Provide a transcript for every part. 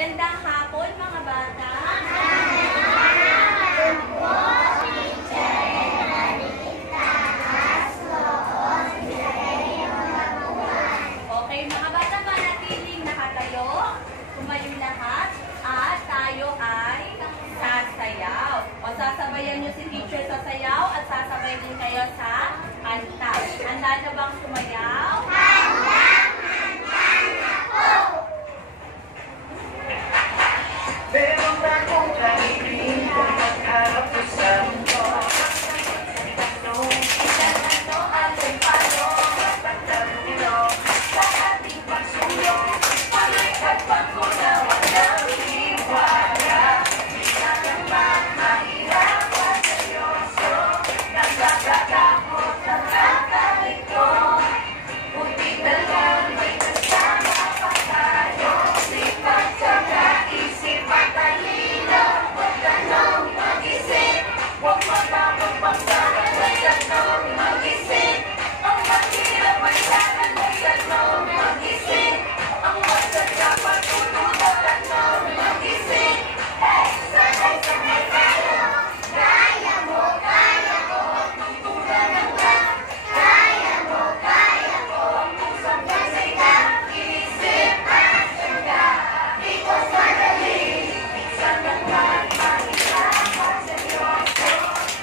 Magandang hapon mga bata. Okay mga bata, manatiling nakatayo, tumayo lahat, at tayo ay sasayaw. O sasabayan nyo si teacher sa sayaw at sasabay din kayo sa kanta. Handa na bang sumayaw? Meron akong kaibigan at harap ko sa mundo. Ito ang kumpano at pagkakilo sa ating pagsulong. Palikat pagkunawa ng iwala. Minsan naman mahirap at seryoso. Nagkakatakot at nakakalito. Buti na lang may kasama pa tayo. Sipag tsaka isip at talino. Magtanong mag-isip. Huwag matapang pagsakan. Magtanong mag-isip. Ang mahirap ay sana. Magtanong mag-isip. Ang masarap pagtulog. Magtanong mag-isip. Hey! Sabay-sabay tayo. Kaya mo, kaya ko. Tungtulan ng lang. Kaya mo, kaya ko. Pusang kasi ka. Isip at syaga. Di ko madali. Minsan naman mahirap at seryoso.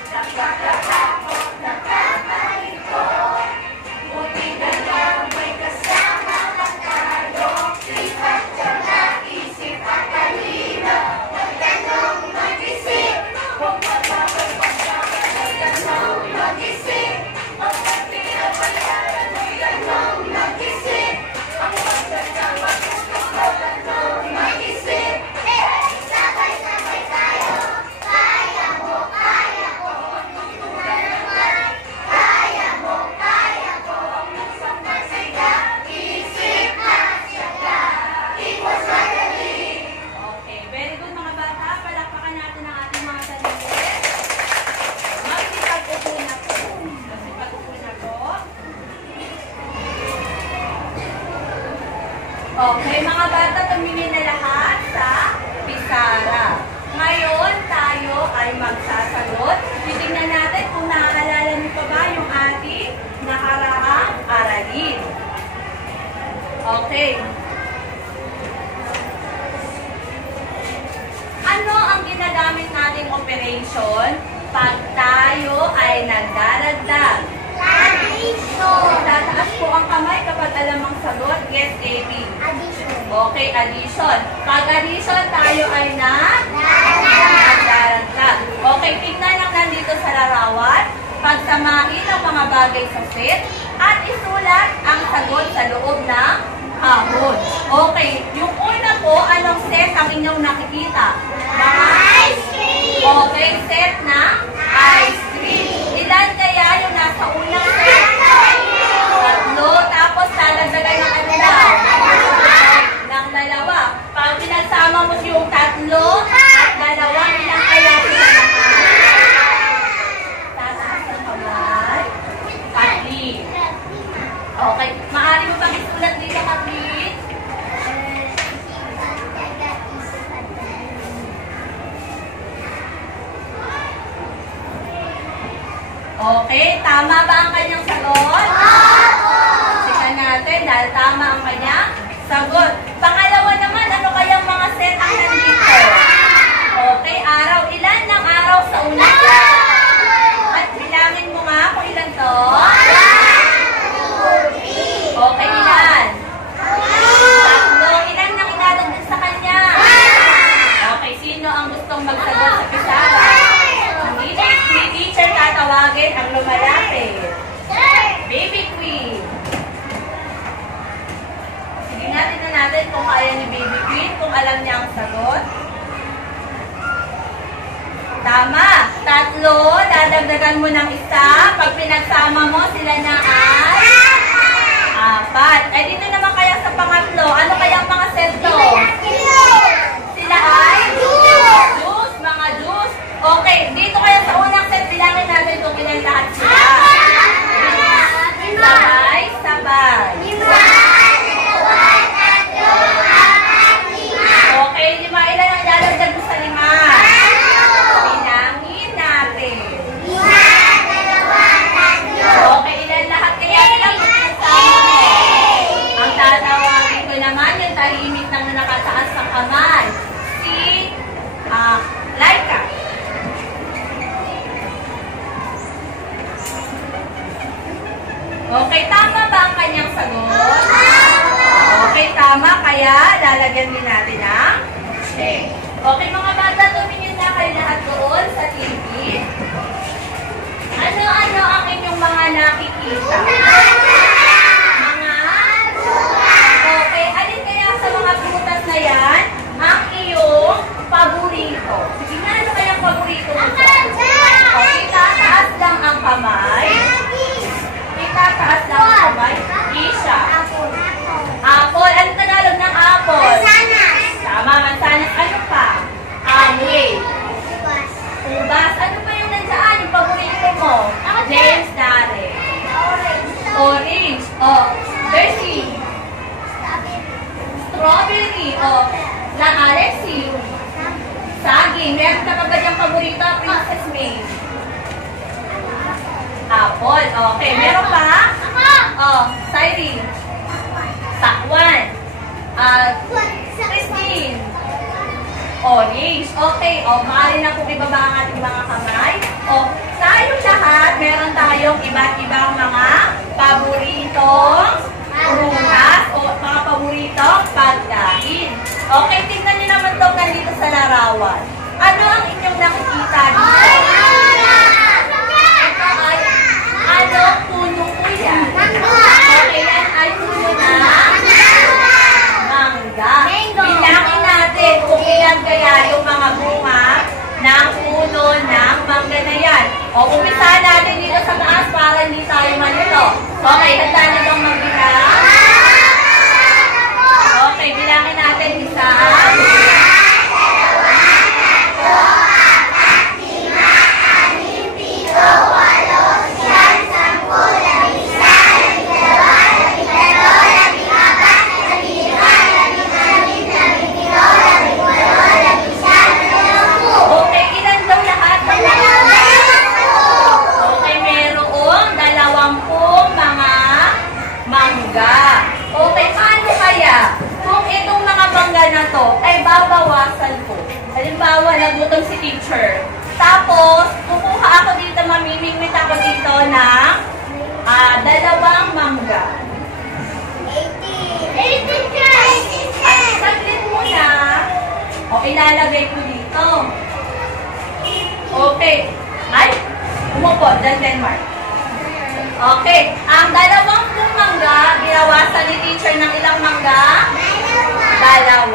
Nagkakatakot, nakakalito. Buti na lang may kasama pa tayo. Sipag tsaka isip at talino. Magtanong mag-isip. Huwag mapapagpagsakan. Magtanong mag-isip. Ang mahirap ay sana. Magtanong mag-isip. Ang masarap magtutulog. Magtanong mag-isip. Sabay-sabay tayo. Kaya mo, kaya ko. Tungtulan ng lang. Kaya mo, kaya ko. Pusang kasiga. Isip at syaga. Di ko madali. Okay, very good mga bata. Palakpakan natin ang ating mga sarili. Magsipag-upo na po. Magsipag-upo na po. Okay, mga bata, tumingin na lahat sa pisara. Ngayon, tayo ay magsasagot. Titingnan natin kung naaalala niyo pa ba yung ating nakaraang aralin. Okay. Ano ang ginagamit nating operation pag tayo ay nagdaragdag? Tataas po ang kamay kapag alam ang sagot. Yes, AB. Okay, addition. Pag addition, tayo ay nagdaragdag. Okay, tignan ang nandito sa larawan. Pagsamahin ang mga bagay sa set at isulat ang sagot sa loob ng kahon. Okay, yung una po, anong set ang inyong nakikita? Ice cream! Okay, set na ice cream. Ilan kaya yung nasa unang set? Tatlo. Tapos talagdagan ng ano daw? Ng dalawa. Pag pinagsama mo yung tatlo at dalawa, ilang kaya sila lahat? Tataas ng kamay. Kathleen. Okay. Maaari mo bang isulat dito, Kathleen? Okay, tama ba ang kanyang sagot? Sikan natin dahil tama ang kanyang sagot. Pangalawa naman, ano kayang mga set ang nandito? Okay, araw. Ilan ng araw sa una? At bilangin mo nga kung ilan to? Okay, ilan? Tatlo. Ilan nang inalagdag sa kanya? Okay, sino ang gustong magsagot sa pisara? Hindi teacher tatawagin ang lumalapit. Baby Queen. Sige natin kung kaya ni Baby Queen, kung alam niya ang sagot. Tama. Tatlo. Dadagdagan mo ng isa. Pag pinagsama mo, sila na ay apat. Eh, dito naman kaya sa pangatlo. Ano kaya ang mga set to? Sila ay juice. Mga juice. Okay. Dito kaya sa unang set, bilangin natin kung ilan lahat sila. Sabay. Okay. nakataas sa kamay? Si Laika. Okay, tama ba ang kanyang sagot? Okay, tama. Kaya lalagyan din natin ang check. Okay, mga bata, tumingin na kayo lahat doon sa TV. Ano-ano ang inyong mga nakikita? Okay, alin kaya sa mga prutas na yan ang iyong paborito? Sige nga, ano kayang paborito mo? Okay, tataas lang ang kamay. Tataas lang ang kamay. Isha. Apple. Ano Tagalog ng apple? Mansanas. Tama, mansanas. Ano pa? Amoy. Ubas. Ano pa yung nandiyan? Yung paborito mo? James Dare. Orange. Oh, Bercy. Strawberry. Oh, La Alexi. Saging. Meron ka pa ba diyang paborito? Princess May. Apple. Okay. Meron pa? Oh, Cyrene. Sakwan. Christine. Orange. Okay. O, maaari na kung ibaba ang ating mga kamay. O, tayong lahat, meron tayong iba't ibang mga paboritong prutas o mga paboritong pagkain. Okay, tingnan niyo naman itong nandito sa larawan. Ano ang inyong nakikita dito? Ito ay, ano puno po yan? Okay, yan ay puno na mangga. Bilangin natin kung ilan kaya yung mga bunga ng puno ng mangga na yan. O, umpisa natin dito sa taas para hindi tayo malito. Okay, handa na bang magbilang? Okay, bilangin natin isa. Okay, paano kaya kung itong mga mangga na to ay babawasan ko? Halimbawa, nagutom si teacher. Tapos, kukuha ako dito, mamimingwit ako dito ng 2 mangga. 80. At saglit muna, o ilalagay ko dito. Okay. Ay, umupo, Denmark. Okay, ang 2 mangga, binawasan ni teacher ng ilang mangga? 2.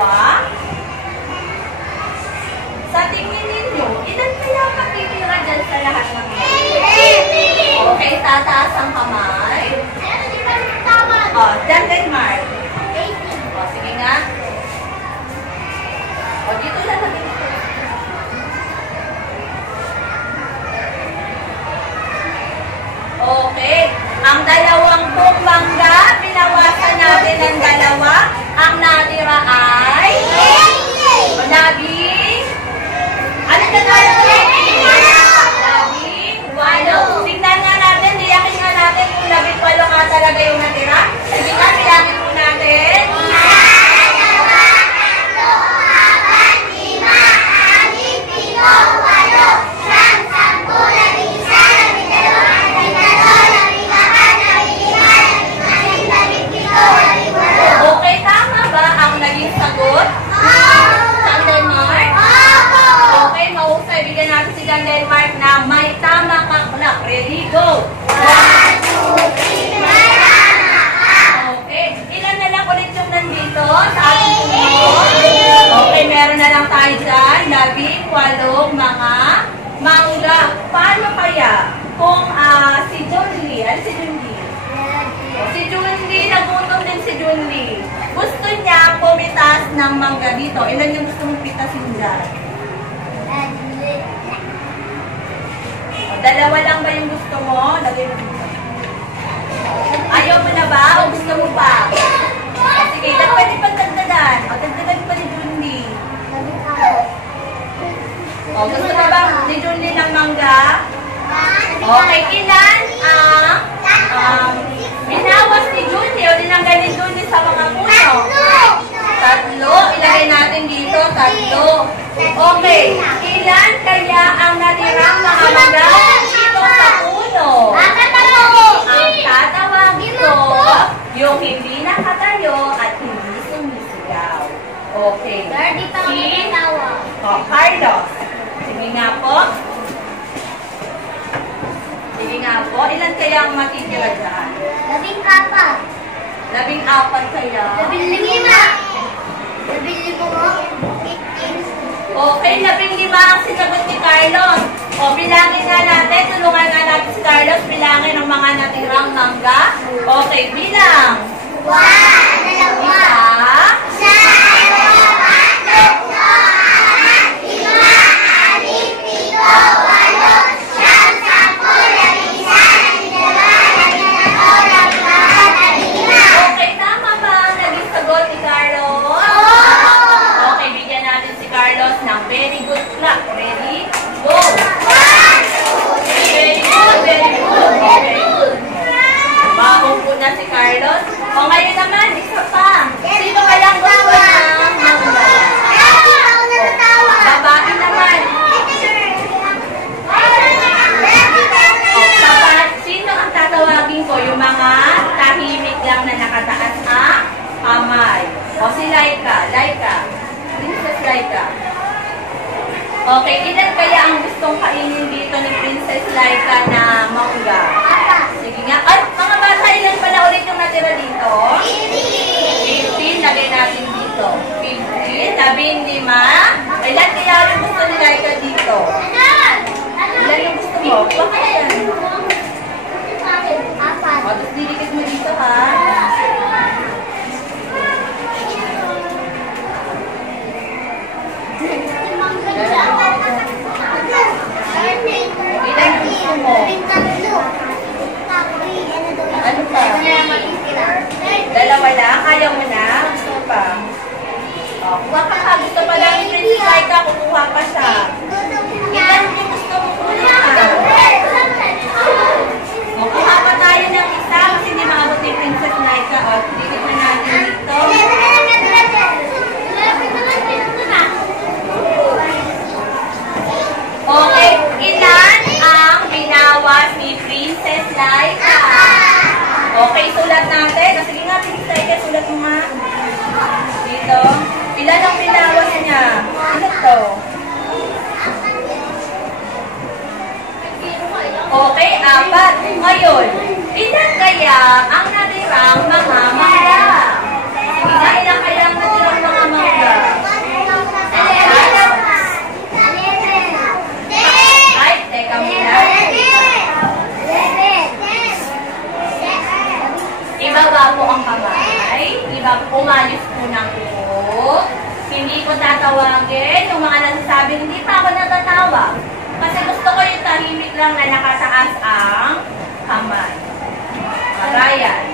Sa tingin ninyo, ilan kaya makikira dyan sa lahat ng mga? Okay, tataas ang kamay. O, Denmark. O, sige nga. O, dito lang natin. Okay. Ang 20 mangga, binawasan natin ng 2. Ang natira ay? 18. Ano na tayo? 18. Tignan nga natin, diyakin nga natin kung 18 nga talaga yung natira. Sige nga, bilangin po natin. 18 mga mangga. Paano kaya kung si Junli, ano si Junli? Si Junli, nagutom din si Junli. Gusto niya pumitas ng mangga dito. Ilan yung gusto mong pitasin dyan? 2 lang ba yung gusto mo? Lagay mo dito. Ayaw mo na ba? O gusto mo pa? Sige, pwede pang dagdagan. O, dagdagan pa ni Junli. O, gusto mo ba ni Junli ng mangga? Okay, ilan ang binawas ni Junli o dinanggal ni Junli sa mga puno? Tatlo. Ilagay natin dito. Tatlo. Okay. Ilan kaya ang natirang mga mangga dito sa puno? Ang tatawagin ko, yung hindi nakatayo at hindi sumisigaw. Okay. Carlos. Sige nga po. Sige nga po. Ilan kaya ang matitira dyan? 14 kaya? 15 Okay, 15 ang sinagot ni Carlos. O, bilangin nga natin. Tulungan nga natin si Carlos. Bilangin ang mga natirang mangga. Okay, bilang. 1, 2, 1, Laika. Okay, ilan kaya ang gustong kainin dito ni Princess Laika na mangga? Sige nga. Ay, mga bata, ilan pala ulit yung natira dito? 15. Lagay natin dito. 15. 15. Ilan kaya yung gusto ni Laika dito? Ilan yung gusto mo? Bakit yan? O, tapos didikit mo dito, ha? Ilan gusto mo? Ano pa? Dalawa lang? Ayaw mo na? Gusto mo pa? O, kuha ka ha. Gusto pa lang ni Princess Laika, kukuha pa siya. Ilan yung gusto mo kuha? O, kuha pa tayo ng isa kasi hindi maabot ni Princess Laika. O, dikit na natin dito. Okay, ilan ang binawas ni Princess Laika? Okay, sulat natin. O, sige nga, Princess Laika, sulat mo nga. Dito. Ilan ang binawas niya? Ano to? Okay, 4. Ngayon, ilan kaya ang natirang mga mangga? Sige nga, ilan kaya ang natirang mga mangga? Ay, teka muna. Ibaba po ang kamay. Umalis po ng upo. Hindi ko tatawagin yung mga nasasabi, hindi pa ako natatawag. Kasi gusto ko yung tahimik lang na nakataas ang kamay. Ryan.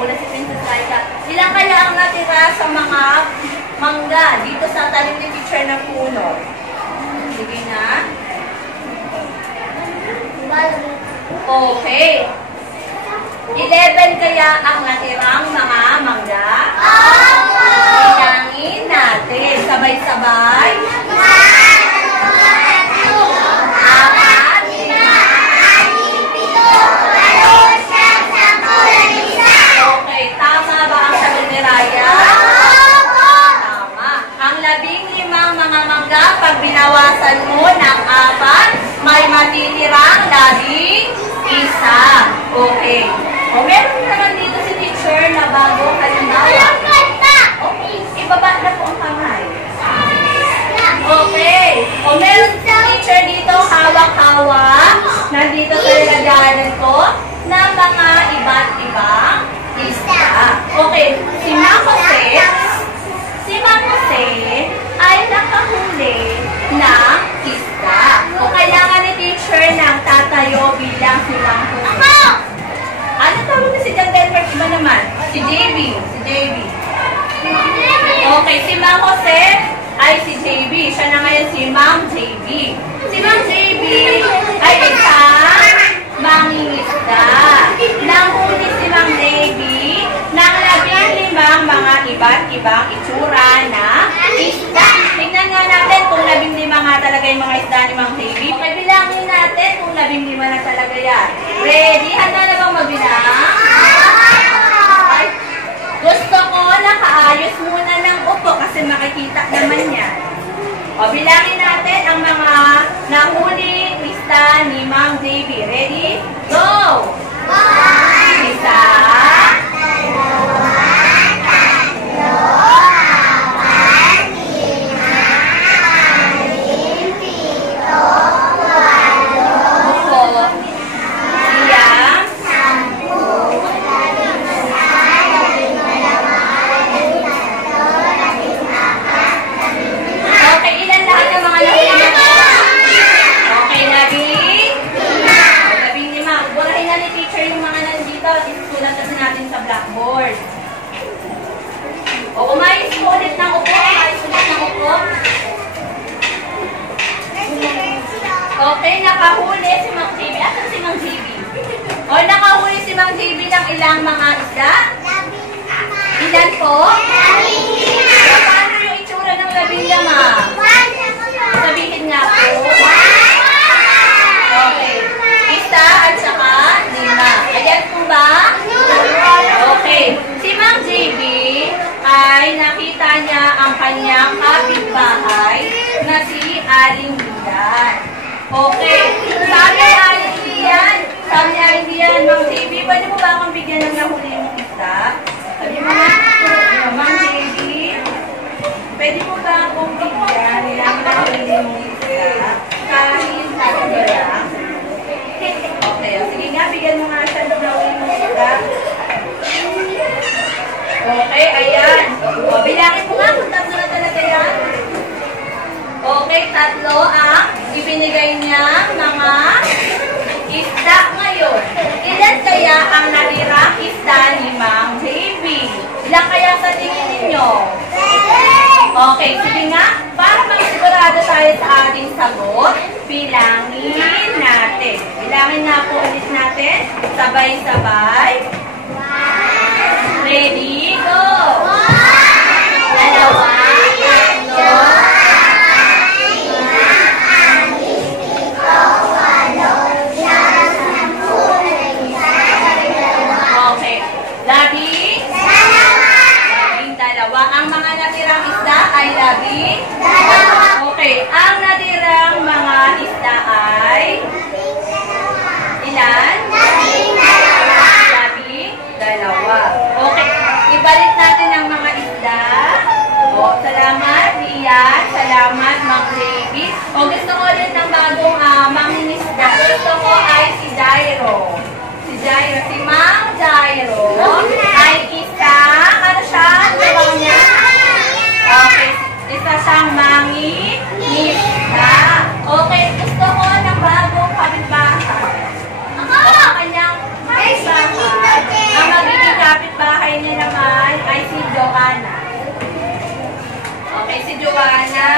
Una si Princess Laika. Ilan kaya ang natira sa mga mangga dito sa talim ni teacher na puno? Sige na. Okay. 11 kaya ang natirang mga mangga? Bilangin natin. Sabay-sabay. 15 pag binawasan mo ng 4, may matitirang 11. Okay. O, meron naman dito si teacher na bago halimbawa. Okay, ibaba na po ang kamay. Okay. O, meron si teacher dito hawak-hawak nandito sa laganan ko na mga iba't ibang isda. Okay. Si Ma'am Jose ay nakahuli ng isda. O kailangan ni teacher ng tatayo bilang silang huli. Ano tawag na si John Denver? Iba naman. Si JB. Okay, si Ma'am Jose ay si JB. Siya na ngayon si Ma'am JB. Si Ma'am JB ay isang mangingisda. Nanghuli si Ma'am JB ng 15 mga iba't ibang itsura na isda. Tingnan nga natin kung 15 nga talaga yung mga isda ni Mang JB. Okay, bilangin natin kung 15 na talaga yan. Ready? Handa na bang mabilang? Ay, gusto ko nakaayos muna ng upo kasi makikita naman yan. O, bilangin natin ang mga nahuling lista ni Mang JB. Ready? Go! Isa, blackboard. O, umayos po ulit ng upo. Umayos ulit ng upo. Okay, nakahuli si Mang JB. Asan si Mang JB? O, nakahuli si Mang JB ng ilang mga isda? Ilan po? Paano yung itsura ng 15? Sabihin nga po. Okay. Isa at saka 5. Ayan po ba? Okay. Si Mang JB ay nakita niya ang kanyang kapitbahay na si Aling Lian. Okay. Sabi ni Aling Lian, Mang JB, pwede mo ba akong bigyan ng nahuli mong isa? Sabi mo na, Mang JB, pwede mo ba akong bigyan ng nahuli mong isa? Kahit tatlo lang. Okay. Sige nga, bigyan mo nga siya ng nahuli mong isa. Okay, ayan. O, bilangin mo nga kung 3 na talaga yan. Okay, 3 ang ibinigay niya mga isda ngayon. Ilan kaya ang natirang isda ni Mang JB? Ilan kaya sa tingin ninyo? Okay, sige nga. Para magsigurado tayo sa ating sagot, bilangin natin. Bilangin na po ulit natin. Sabay-sabay. Ready, go! 2, 3, 4, 5, 6, 7, 8, 9, 10, 11, 12. Okay. 12. Ang mga natirang isda ay 12. Okay. Ang natirang mga isda ay ilan? 12. Okay. Ibalik natin ang mga isda. O, salamat, Lian. Salamat, Mang JB. O, gusto ko ulit ng bagong mangingisda. Gusto ko ay si Jairo. Si Mang Jairo ay isang, ano siya? Tawag niya? Okay. Isa siyang mangingisda. Okay. Gusto ko ng bagong kapitbahay. Ang kanyang kapitbahay. Ang magiging kapitbahay niya naman ay si Joanna. Okay, si Joanna.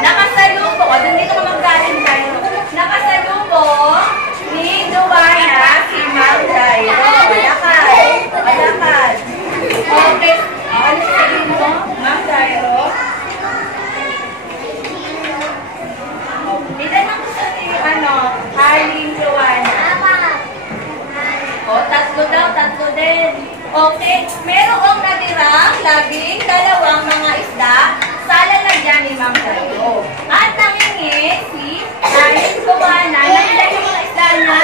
Nakasalubo. O, dito ka maggaling tayo. Nakasalubo ni Joanna si Mang Jairo. Malakad. Okay. Ano sabihin mo, Mang Jairo? Ilan ang gusto ni, Aling Joanna? O, 3 daw, 3 din. Okay, merong natirang 12 mga isda sa lalagyan ni Mang Jairo. At nangingi si Aling Joanna na ilan yung mga isda na?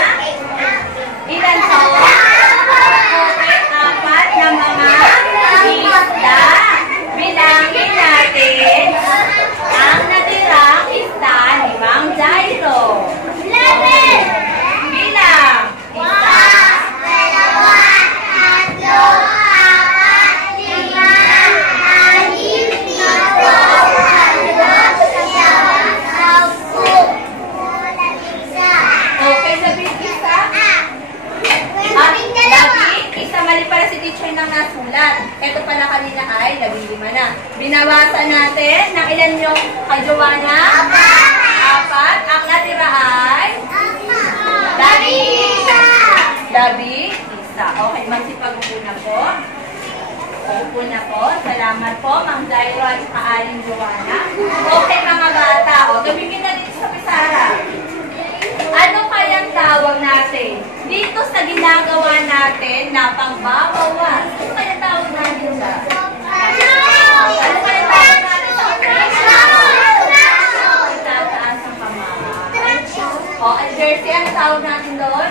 Ilan po? Okay, 4 na mga isda. Bilangin natin ang natirang isda ni Mang Jairo. Bilang. 1, 2, 3, 4, 5, 6, 7, 8, 9, 10, 11, 12. Okay, sabihin isa. Isa mali para si teacher nang nasulat. Ito pala kanina ay 15 na. Binawasan natin ng ilan yung kay Joanna? 4. Ang natira ay? 11. Okay, magsipag muna po. Opo na po. Salamat po, Mang Jairo at saka Aling Joanna. Okay mga bata, o gamitin na dito sa pisara. Ano kayang tawag natin dito sa ginagawa natin na pangbabawas? Ano kayang tawag natin sa? Ano kayang tawag natin sa itataas ang kamay? O, Jersey, ano tawag natin doon?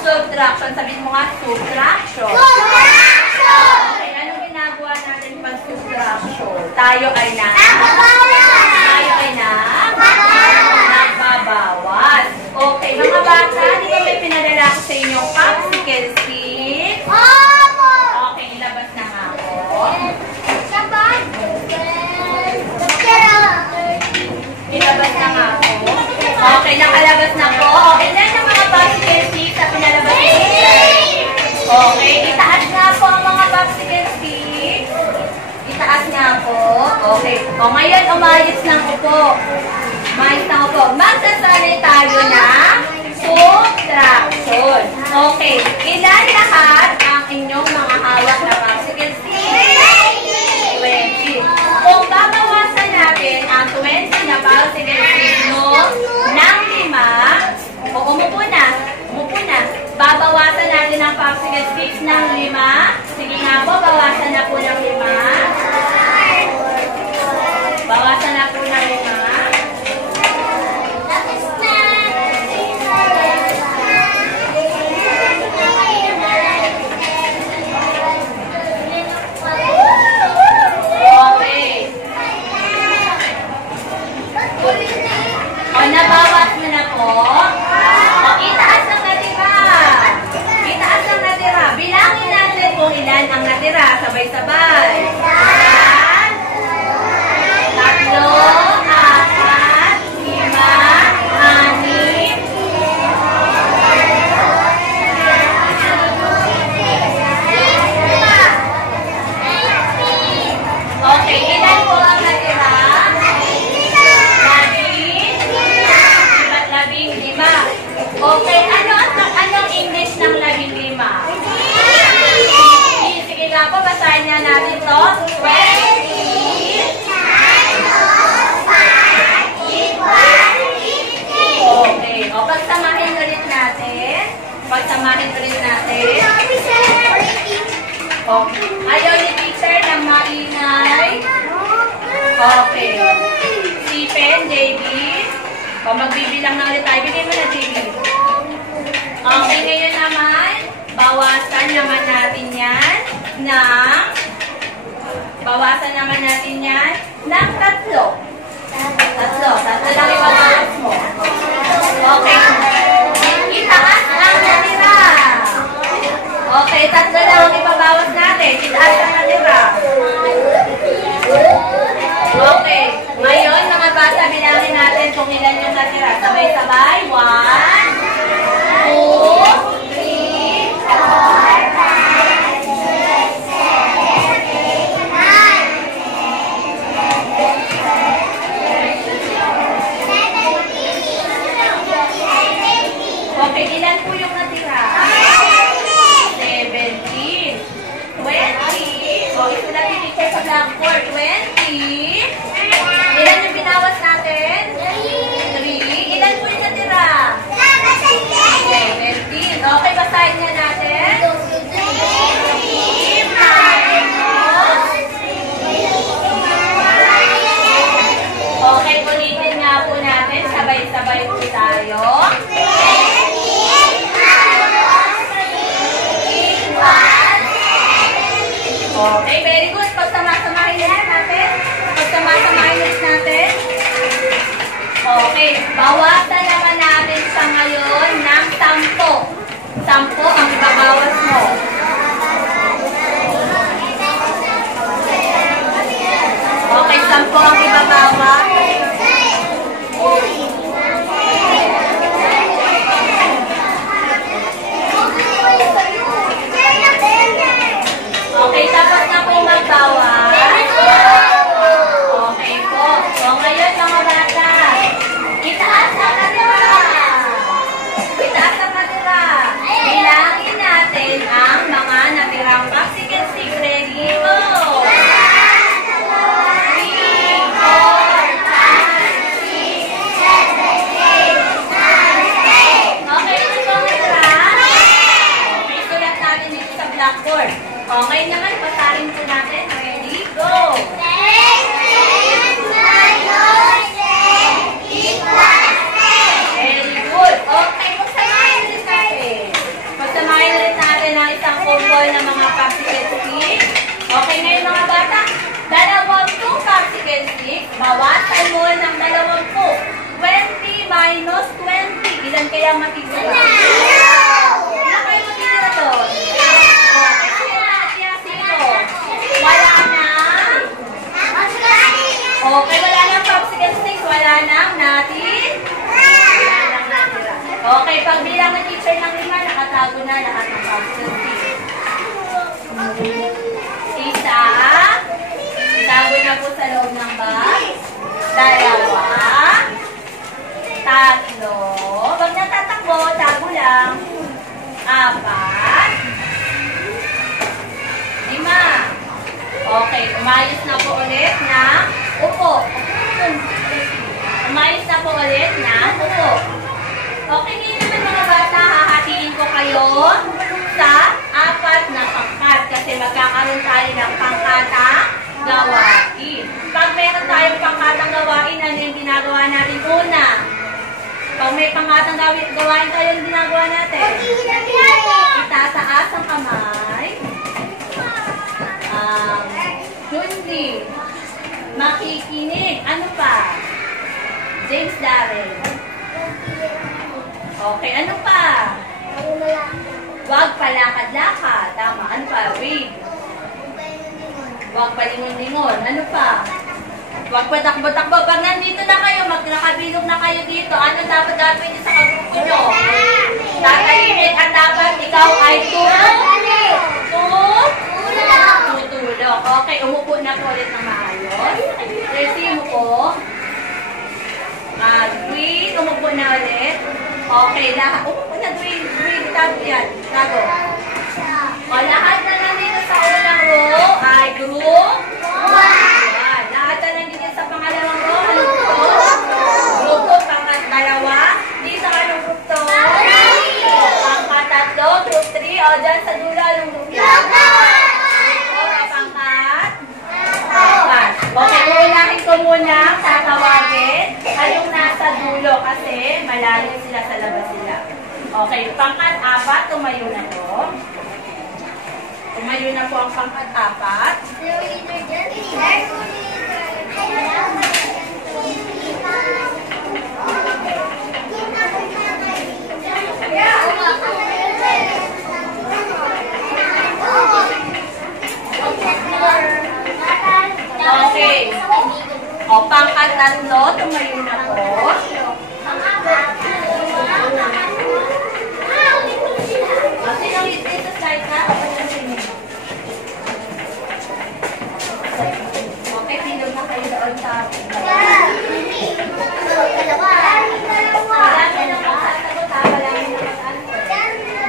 Subtraction. Sabihin mo nga, subtraction. Okay, anong ginagawa natin pag subtraction? Tayo ay nagbabawas. Okay, mga bata, di ba may pinadala ko sa inyong popsicle stick? Okay, ilabas na nga ako. Ilabas na nga ako. Okay, nakalabas na po. Okay, yan ang mga popsicle stick sa pinalabas ko. Okay, itaas nga po ang mga popsicle stick. Itaas nga po. Okay. O, ngayon, umayos lang ko po. Umayos lang ko po. Magsasanay tayo na subtraction. Okay. Ilan lahat ang inyong mga hawak na popsicle stick? 20. Kung babawasan natin ang 20 na popsicle stick ng 5, o umupo na. Babawasan natin ang popsicle stick ng 5. Sige nga po, bawasan na po ng 5. Bawasan na po ng 5. Okay. O, nabawas mo na po. O, itaas ang natira. Itaas ang natira. Bilangin natin kung ilan ang natira. Sabay-sabay. 3, 4, 5, 6, 6. Okay, ilan po ang natira? 15. Okay, anong English ng 15? Sige nga po, basahin niya natin to. 20. Okay, o pagsamahin ulit natin. Okay, ayaw ni teacher na maingay. Okay, Stephen, JB. O, magbibilang na ulit tayo. Bigay mo na, JB. Okay, ngayon naman, bawasan naman natin yan ng 3. Tatlo lang ibabawas mo. Okay. Itaas ang natira. Okay, 3 lang ang ibabawas natin. Itaas ang natira. Okay. Ngayon, mga bata, bilangin natin kung ilan yung natira. Sabay-sabay. 1, 2, 3, 4, 5, 6, 7, 8, 9. Okay, ilan po yung natira? 17. 20. O, ito lang yung teacher sa blackboard. 20. Ilan yung binawas natin? 3. Ilan po yung natira? 17. Okay, basahin niya natin. 3 minus. Okay, ulitin nga po natin. Sabay-sabay po tayo. Okay, very good. Pagsama-samahin natin. Okay, bawasan naman natin sa ngayon ng 10. 10 ang ibabawas mo. Okay, 10 ang ibabawas. Okay, tapos na po magbawas. Okay po. So, ngayon mga bata, itaas ang natira. Itaas ang natira. Bilangin Okay, wala nang popsicle sticks. Wala nang natin. Wala nang natira. Okay, pagbilang ng teacher ng 5, nakatago na lahat ng popsicle sticks. Isa. Tago na po sa loob ng bag. 2. 3. Pag natatakbo, tago lang. 4. 5. Okay, umayos na po ulit na upo. Umayos na po ulit na upo. Okay, ngayon naman mga bata, hahatiin ko kayo sa 4 na pangkat kasi magkakaroon tayo ng pangkatang gawain. Pag meron tayong pangkatang gawain, ano yung ginagawa natin una? Pag may pangkatang gawain tayo, yung ginagawa natin? Itataas ang kamay. Kundi. Makikinig. Ano pa? James Darrell. Okay, ano pa? Huwag palakad-lakad. Tama. Ano pa? Read. Huwag palingon-lingon. Ano pa? Huwag patakbo-takbo. Pag nandito na kayo, nakabilog na kayo dito, ano dapat gagawin niyo sa kagrupo nyo? Tatahimik ang dapat ikaw ay tutulog. Okay, umupo na po ulit ng maayos. Resi, umupo. Green, umupo na ulit. Okay, lahat. Umupo na, green. Tago yan. Tago. O, lahat na nandito sa unang row ay group 1. Lahat na nandito sa pangalawang row. Anong group to? Group 2, pangkat 2. Dito anong group to? Pangkat 3, group 3. O, dyan sa dulo, anong group yan? Okay, uunahin ko muna tatawagin ay yung nasa dulo kasi malayo sila sa labas sila. Okay, pangkat 4, tumayo na po. Tumayo na po ang pangkat 4. Okay. O, pangkat 3, tumayo na po. Sinong dito slide na? Okay, silog na kayo doon sa... Malaki na magsasagot ha, malaki na mag-answer.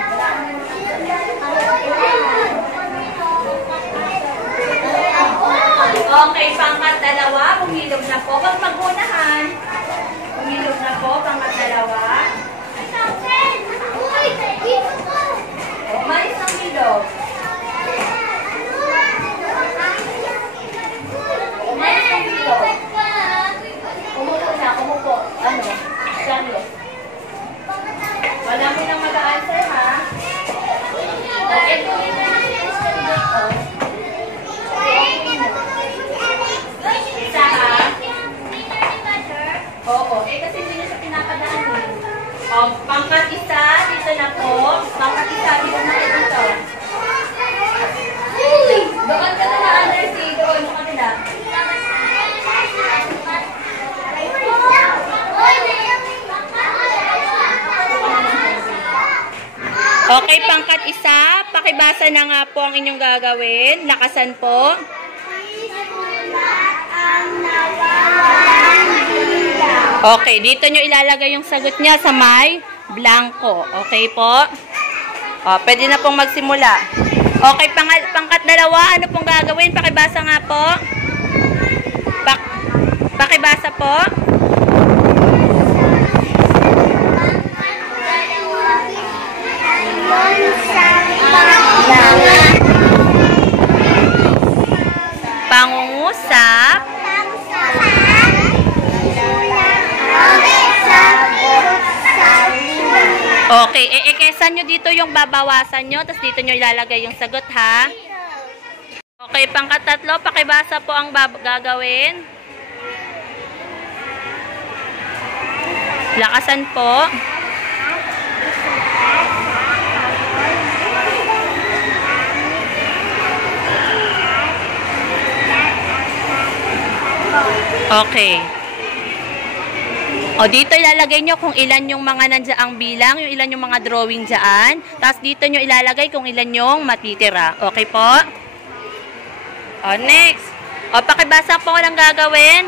Okay, pangkat 2, bumilog na po. Huwag magunahan. Bumilog na po, pangkat 2. Umalis ng bilog. Umalis ng bilog. Umupo na, umupo. Ano? Carlos. Wala mo nang mag-answer, ha? Okay, tuloy na natin yung subject. Isa, ha? Oo, kasi hindi na siya pinapadaan. Pangkat 1, dito na po. Pangkat 1, dito na kayo dito. Doon ka na na-under si doon sa kanila. Okay, pangkat 1, pakibasa na nga po ang inyong gagawin. Lakasan po. Okay, dito nyo ilalagay yung sagot niya sa may blanco. Okay po? Pwede na pong magsimula. Okay, pangkat 2, ano pong gagawin? Pakibasa nga po. Pakibasa po. Pangungusap. Okay, kesan nyo dito yung babawasan nyo, tapos dito nyo ilalagay yung sagot, ha? Okay, pangkat 3, pakibasa po ang gagawin. Lakasan po. Okay. O, dito ilalagay nyo kung ilan yung mga nandiyaang bilang, yung ilan yung mga drawing dyan. Tapos dito nyo ilalagay kung ilan yung matitira. Okay po? O, next. O, pakibasa po ng gagawin.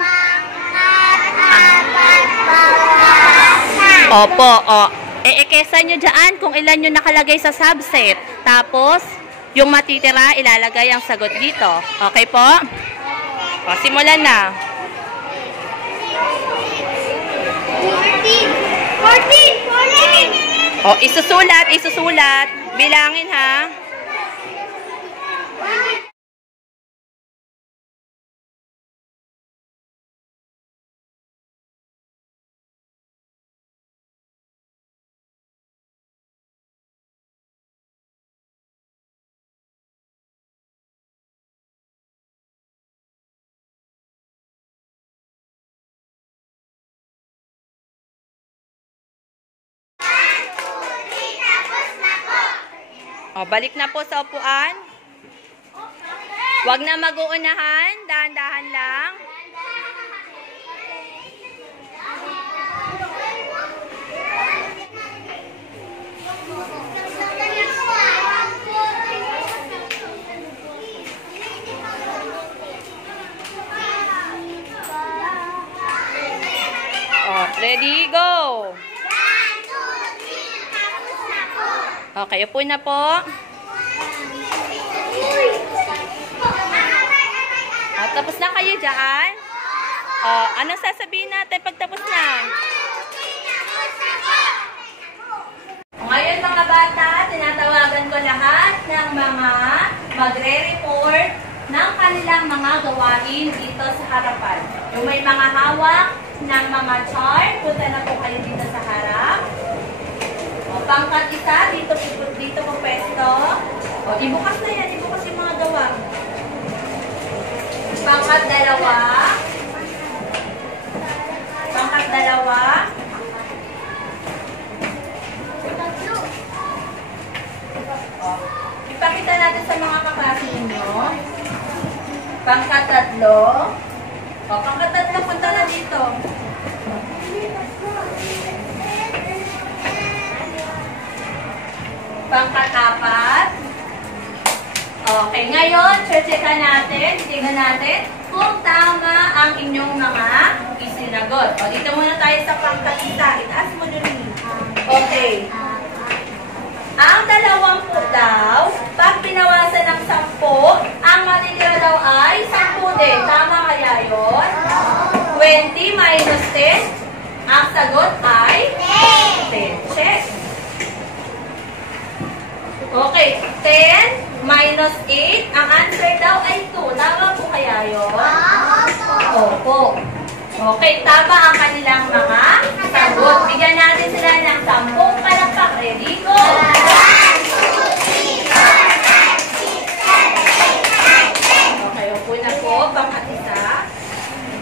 Opo, o. Ekesa nyo dyan kung ilan yung nakalagay sa subset. Tapos, yung matitira, ilalagay ang sagot dito. Okay po? O, simulan na. 14. O, isusulat. Bilangin ha. O, balik na po sa upuan. Huwag na mag-uunahan. Dahan-dahan lang. O, ready, go! Okay, upo na po. O, tapos na kayo dyan. O, anong sasabihin natin pag tapos na? O, ngayon mga bata, tinatawagan ko lahat ng mga magre-report ng kanilang mga gawain dito sa harapan. Yung may mga hawak ng mga chart, punta na po kayo dito sa harap. O, pangkat isa, dito po pwesto. O, ibukas na yan, ibukas yung mga gawa. Pangkat dalawa. Pangkat dalawa. O, ipakita natin sa mga kaklase ninyo. Pangkat tatlo. O, pangkat tatlo, punta na dito. Pangkat-apat. Okay, ngayon, check-checkan natin, tingnan natin kung tama ang inyong mga isinagot. O, dito muna tayo sa pangkat-isa. Itaas mo dun. Okay. Ang 20 daw, pag pinawasan ng 10, ang matitira daw ay 10 din. Tama kaya yun? 20 minus 10, ang sagot ay 10. Check. Okay, 10 minus 8, ang answer daw ay 2. Tama po kaya yun? Opo. Okay, tama ang kanilang mga sagot. Bigyan natin sila ng 10 palakpak. Ready, go! Okay, upo na po. Pangkat isa.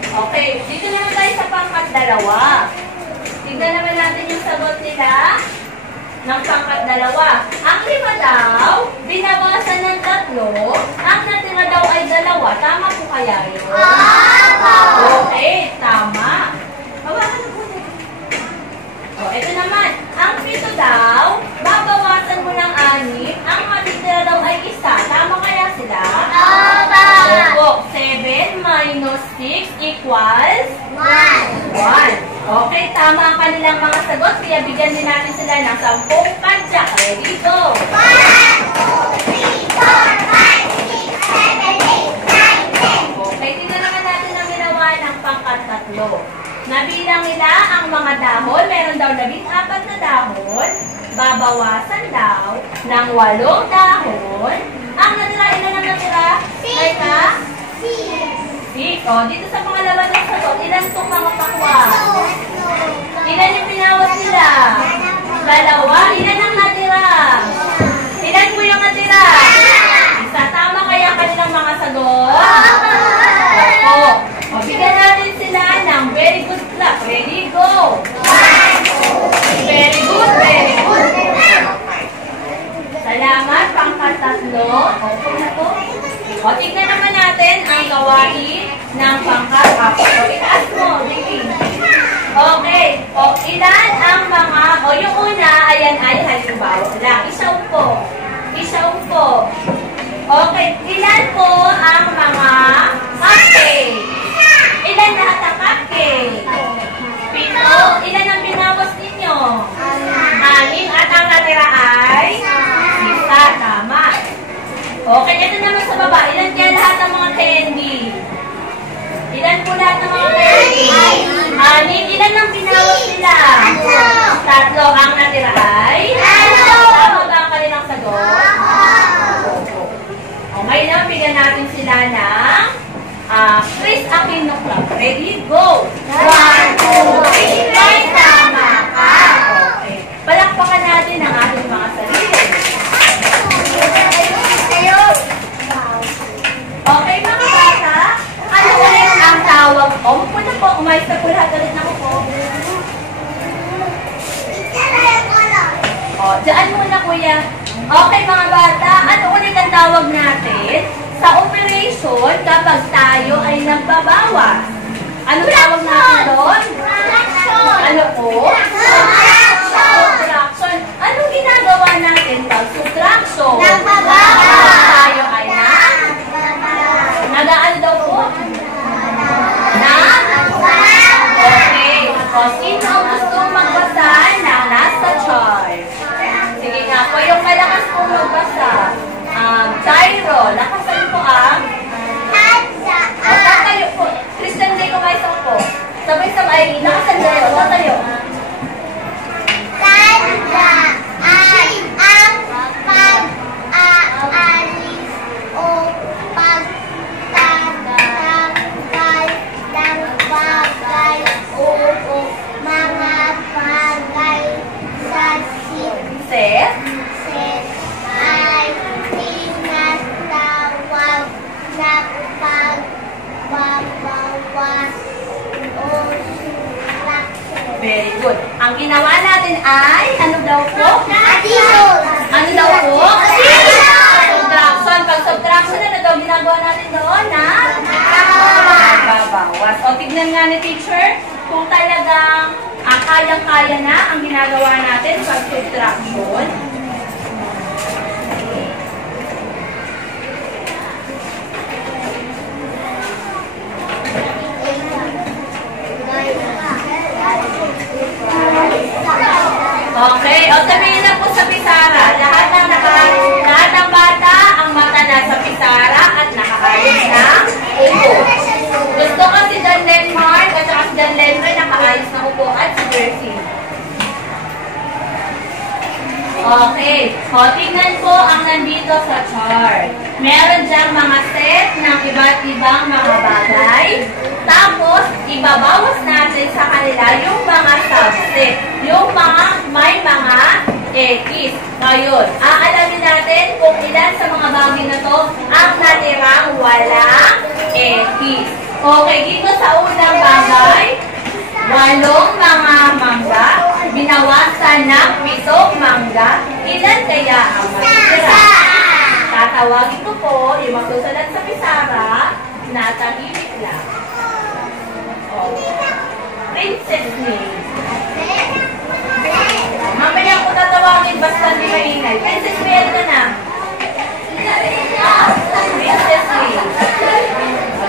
Okay, dito naman tayo sa pangkat dalawa. Tignan naman natin yung sagot nila ng pangkat dalawa. Ang 5 daw, binawasan ng 3, ang natira daw ay 2. Tama po kaya yun? Okay, tama. Hawakan na po nito. O, ito naman. Ang 7 daw, babawasan mo ng 6, ang matitira daw ay 1. Tama kaya sila? Opo, 7 minus 6 equals 1. Okay, tama ang kanilang mga sagot. Kaya bigyan din natin sila ng 10 padyak. Ready, go! 1, 2, 3, 4, 5, 6, 7, 8, 9, 10. Okay, tingnan naman natin ang ginawa ng pangkat-3. Nabilang nila ang mga dahon. Meron daw 14 na dahon. Babawasan daw ng 8 dahon. Ang natira, ilan ang natira? 6. O, dito sa mga laban ng sagot, ilan itong mga pakwan? Ilan yung pinawas nila? 2. Ilan ang natira? Ilan po yung natira? 1. Tama kaya kanilang mga sagot? Opo. O, bigyan natin sila ng very good clap. Ready, go! Very good, very good. Salamat, pangkat-3. Opo na po. O, tignan naman natin ang gawain ng pangkat-4. po lahat ng mga kayo. Anim. Ilan ang binawas nila? 3. Ang natira ay? Tama ba ang kanilang sagot? Okay na, bigyan natin sila ng Chris Aquino Club. Ready? Go! 1, 2, 3. May tama ka! Okay. Palakpakan natin ang ating mga sarili. Okay, mga bata. Ano ulit ang tawag? Umupo na po. Umayos na po lahat ulit na po. Diyan muna, kuya. Okay, mga bata. Ano ulit ang tawag natin sa operation kapag tayo ay nagbabawas? Ano tawag natin doon? Ano po? Subtraction. Anong ginagawa natin pag subtraction? Tayo ay nag-ano daw po? Okay. O, sino ang gusto magbasa na nasa chart? Sige nga po, yung malakas pong magbasa. Jairo, lakasan po ang? O, tatayo po. Christian Day, kumaisang po. Sabay-sabay, lakasan Jairo, tatayo. Very good. Ang ginawa natin ay, ano daw po? Ano daw po? Subtraction. Pag subtraction, ano daw ginagawa natin doon? Nagbabawas. O, tignan nga ni teacher kung talagang kayang-kaya na ang ginagawa natin pag subtraction. Okay, o sabihin na po sa pisara. Lahat ng bata ang mata nasa pisara at nakaayos na upo. Gusto ko si John Lenmark at saka si John Lenmark nakaayos na upo at si Jersey. Okay, o tingnan po ang nandito sa chart. Meron diyang mga set ng iba't ibang mga bagay. Tapos, ibabawas natin sa kanila yung mga subset. Yung mga may mga X. Ngayon, aalamin natin kung ilan sa mga bagay na to ang natirang walang X. Okay, dito sa unang bagay, 8 mga mangga, binawasan ng 7 mangga. Ilan kaya ang matitira? Tatawagin ko po yung magsusulat sa pisara na tahimik lang. Princess name. Mamaya ko tatawagin basta di maingay. Princess May, ka na. Princess May.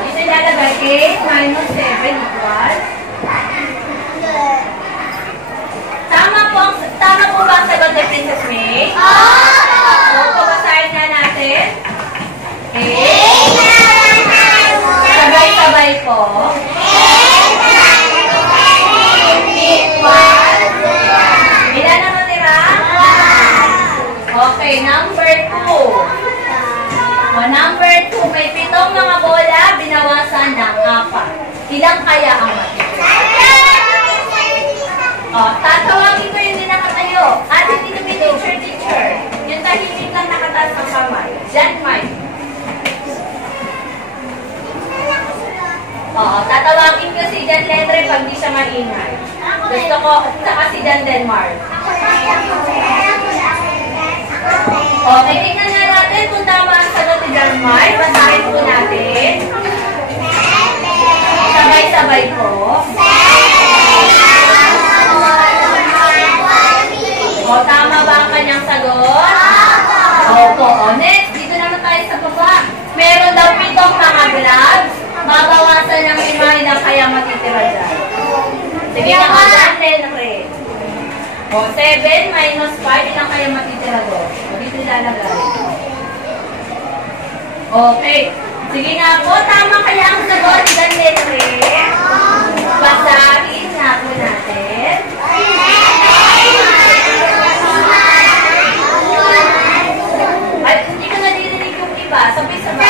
Dito ilalagay 8 minus 7 equals. Tama po ba ang sagot ni Princess May? Oo! Pabasahin na natin. 8. Sabay-sabay po. Ilan na matira? Okay, number 2. O, number 2, may 7 mga bola, binawasan ng 4. Ilang kaya ang matira? O, tatawagin ko yung nakatayo. At hindi kami teacher. Yung tahimik lang nakataas ng kamay. Jan Mike. O, tatawagin ko si Jan Lenre pag di siya maingay. Gusto ko, saka si Jan Denmark. Okay, tingnan nga natin kung tama ang sagot ni Denmark. Basahin po natin. Sabay-sabay po. O, tama ba ang kanyang sagot? Opo. O, next, dito naman tayo sa baba. Meron daw 7 mga gloves. Babawasan ng 5, ilang kaya matitira dyan. Sige na ka dyan, Lenre. O, 7 minus 5, ilang kaya matitira doon? O, dito ilalagay. Okay. Sige na po, tama kaya ang sagot ng letre. Basahin nga po natin. Ay, hindi ko naririnig yung iba. Sabay-sabay.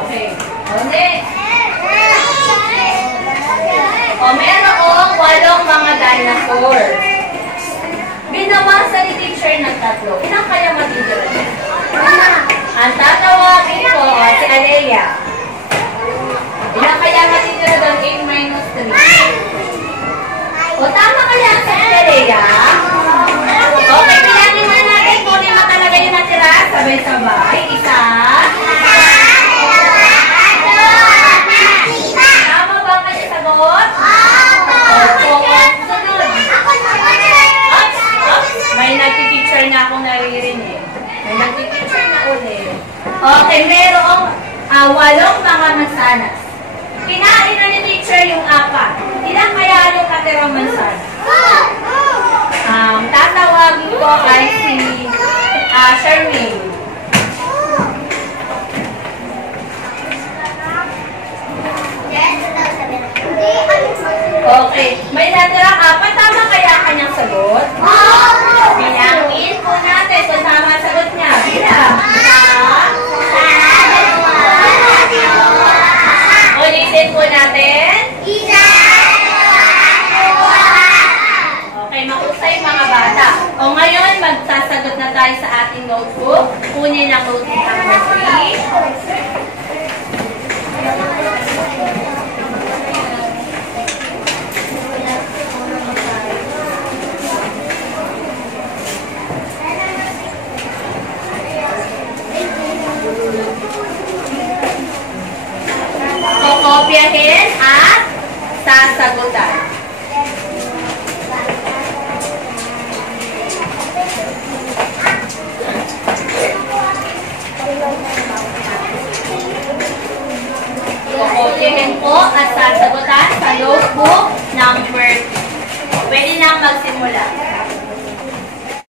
Okay. Next. Merong 8 mga dinosaur. Binawasa ni teacher ng 3. Ilang kaya matitira niya? Ang tatawagin ko si Alea. Ilang kaya matitira doon? 8 - 3. O tama kaya sa Alea? Okay, bilangin na natin kung lima talaga yung natira. Sabay-sabay. Isa. Tama ba ang kanya sagot? Opo. Sunod. May nagtiteacher na akong naririnig. May nagtiteacher na ulit. Okay, merong 8 mga mansanas. Kinain na ni teacher yung 4. Ilan kaya yung katirang mansanas? Tatawagin ko ay si Charmaine. Okay. May natirang 4. Tama kaya kanyang sagot? Bilangin po natin kung tama ang sagot niya. Bilang. Ulitin po natin. Okay, mahusay mga bata. O ngayon, magsasagot na tayo sa ating notebook. Kunin ang notebook number 3. Kopyahin at sasagutan.